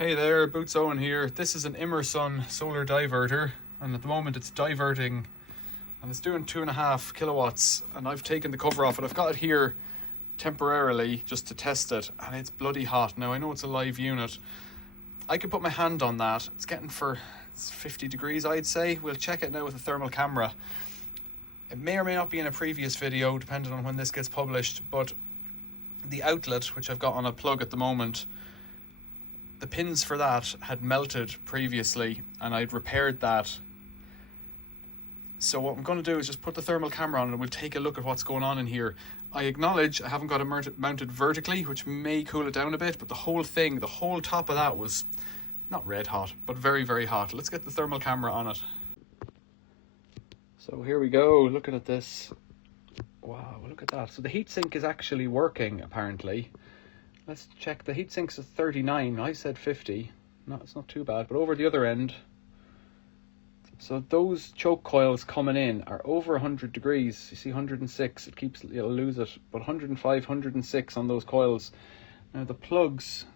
Hey there, Boots Owen here. This is an Immersun solar diverter, and at the moment it's diverting and it's doing 2.5 kilowatts, and I've taken the cover off it. I've got it here temporarily just to test it, and it's bloody hot. Now I know it's a live unit. I could put my hand on that. It's 50 degrees, I'd say. We'll check it now with a thermal camera. It may or may not be in a previous video depending on when this gets published, but the outlet, which I've got on a plug at the moment, the pins for that had melted previously and I'd repaired that. So what I'm going to do is just put the thermal camera on and we'll take a look at what's going on in here. I acknowledge I haven't got it mounted vertically, which may cool it down a bit, but the whole top of that was not red hot, but very, very hot. Let's get the thermal camera on it. So here we go, looking at this. Wow, look at that. So the heatsink is actually working apparently. Let's check. The heatsink's at 39. I said 50. No, it's not too bad. But over the other end, so those choke coils coming in are over 100 degrees. You see 106. It'll lose it. But 105, 106 on those coils. Now the plugs,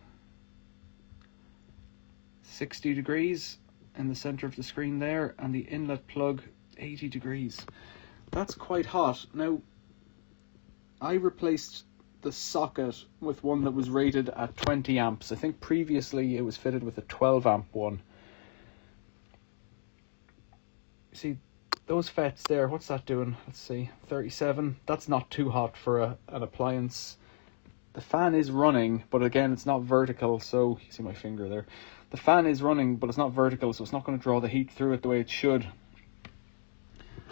60 degrees in the center of the screen there, and the inlet plug 80 degrees. That's quite hot. Now I replaced the socket with one that was rated at 20 amps. I think previously it was fitted with a 12 amp one. See those FETs there, what's that doing? Let's see, 37. That's not too hot for an appliance. The fan is running, but again it's not vertical, so you see my finger there. The fan is running, but it's not vertical, so it's not going to draw the heat through it the way it should.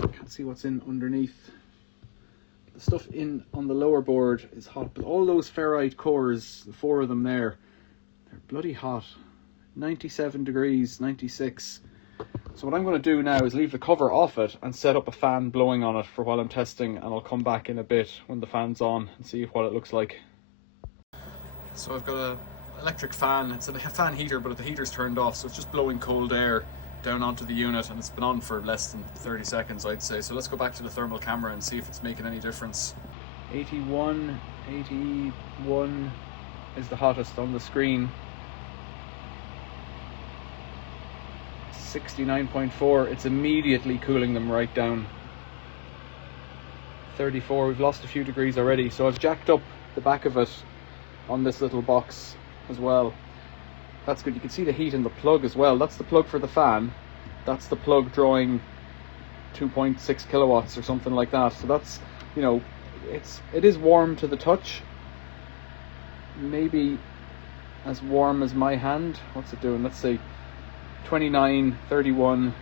I can't see what's in underneath. The stuff in on the lower board is hot, but all those ferrite cores, the 4 of them there, they're bloody hot. 97 degrees, 96. So what I'm going to do now is leave the cover off it and set up a fan blowing on it for while I'm testing, and I'll come back in a bit when the fan's on and see what it looks like. So I've got an electric fan. It's a fan heater, but the heater's turned off, so it's just blowing cold air down onto the unit, and it's been on for less than 30 seconds, I'd say. So let's go back to the thermal camera and see if it's making any difference. 81 is the hottest on the screen. 69.4, it's immediately cooling them right down. 34, we've lost a few degrees already, so I've jacked up the back of it on this little box as well. That's good. You can see the heat in the plug as well. That's the plug for the fan. That's the plug drawing 2.6 kilowatts or something like that. So that's, you know, it is warm to the touch. Maybe as warm as my hand. What's it doing? Let's see. 29, 31,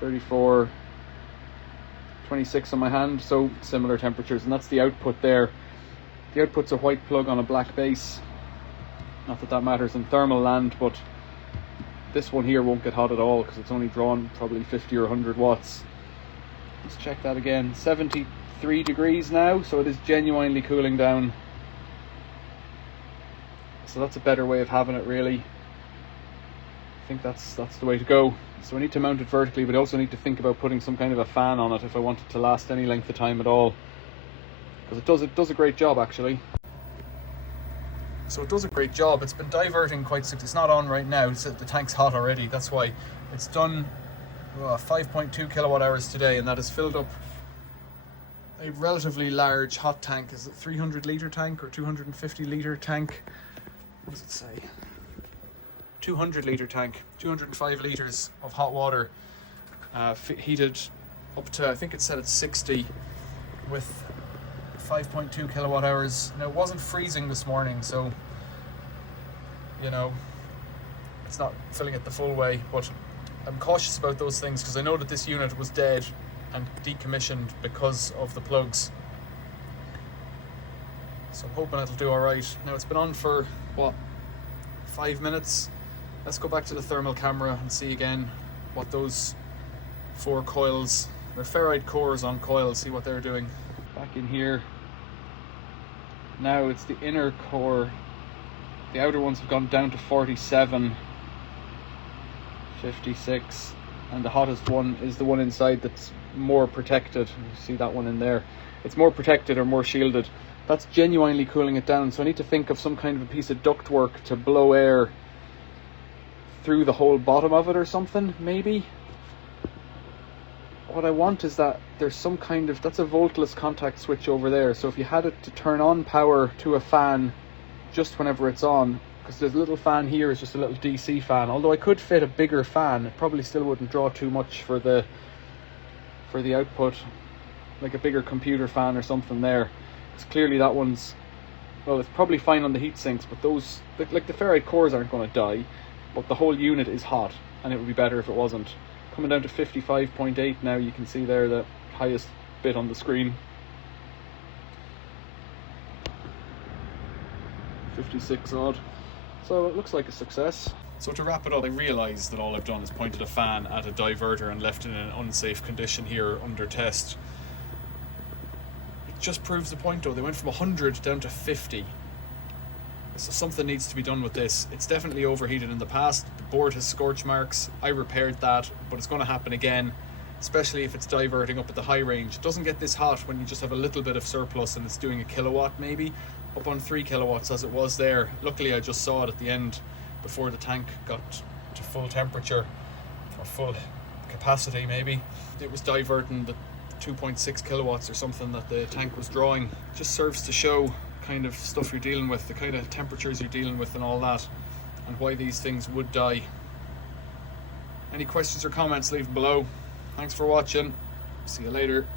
34, 26 on my hand. So similar temperatures, and that's the output there. The output's a white plug on a black base. Not that that matters in thermal land, but this one here won't get hot at all because it's only drawn probably 50 or 100 watts. Let's check that again. 73 degrees now, so it is genuinely cooling down. So that's a better way of having it, really. I think that's the way to go. So I need to mount it vertically, but I also need to think about putting some kind of a fan on it if I want it to last any length of time at all. Because it does a great job, actually. So it does a great job. It's been diverting quite simply. It's not on right now. The tank's hot already. That's why it's done 5.2 kilowatt hours today, and that has filled up a relatively large hot tank. Is it 300 litre tank or 250 litre tank? What does it say? 200 litre tank. 205 litres of hot water, heated up to, I think it said it's 60 with 5.2 kilowatt hours. Now it wasn't freezing this morning, so you know it's not filling it the full way, but I'm cautious about those things because I know that this unit was dead and decommissioned because of the plugs, so I'm hoping it'll do alright. Now it's been on for what, 5 minutes. Let's go back to the thermal camera and see again what those 4 coils, they're ferrite cores on coils, see what they're doing. Back in here now, it's the inner core. The outer ones have gone down to 47, 56, and the hottest one is the one inside that's more protected. You see that one in there. It's more protected or more shielded. that's genuinely cooling it down. So I need to think of some kind of a piece of ductwork to blow air through the whole bottom of it or something, maybe. What I want is that there's some kind of, that's a voltless contact switch over there, so if you had it to turn on power to a fan just whenever it's on, because there's a little fan here, is just a little DC fan, although I could fit a bigger fan, it probably still wouldn't draw too much for the output, like a bigger computer fan or something there, because clearly that one's, well, it's probably fine on the heat sinks, but those, like the ferrite cores aren't going to die, but the whole unit is hot, and it would be better if it wasn't. Coming down to 55.8 now, you can see there the highest bit on the screen. 56 odd. So it looks like a success. So to wrap it up, I realise that all I've done is pointed a fan at a diverter and left it in an unsafe condition here under test. It just proves the point though, they went from 100 down to 50. So something needs to be done with this. It's definitely overheated in the past. The board has scorch marks. I repaired that, but it's going to happen again, especially if it's diverting up at the high range. It doesn't get this hot when you just have a little bit of surplus and it's doing a kilowatt maybe, up on 3 kilowatts as it was there. Luckily I just saw it at the end before the tank got to full temperature, or full capacity maybe. It was diverting the 2.6 kilowatts or something that the tank was drawing. It just serves to show kind of stuff you're dealing with, the kind of temperatures you're dealing with and all that, and why these things would die. Any questions or comments, leave them below. Thanks for watching. See you later.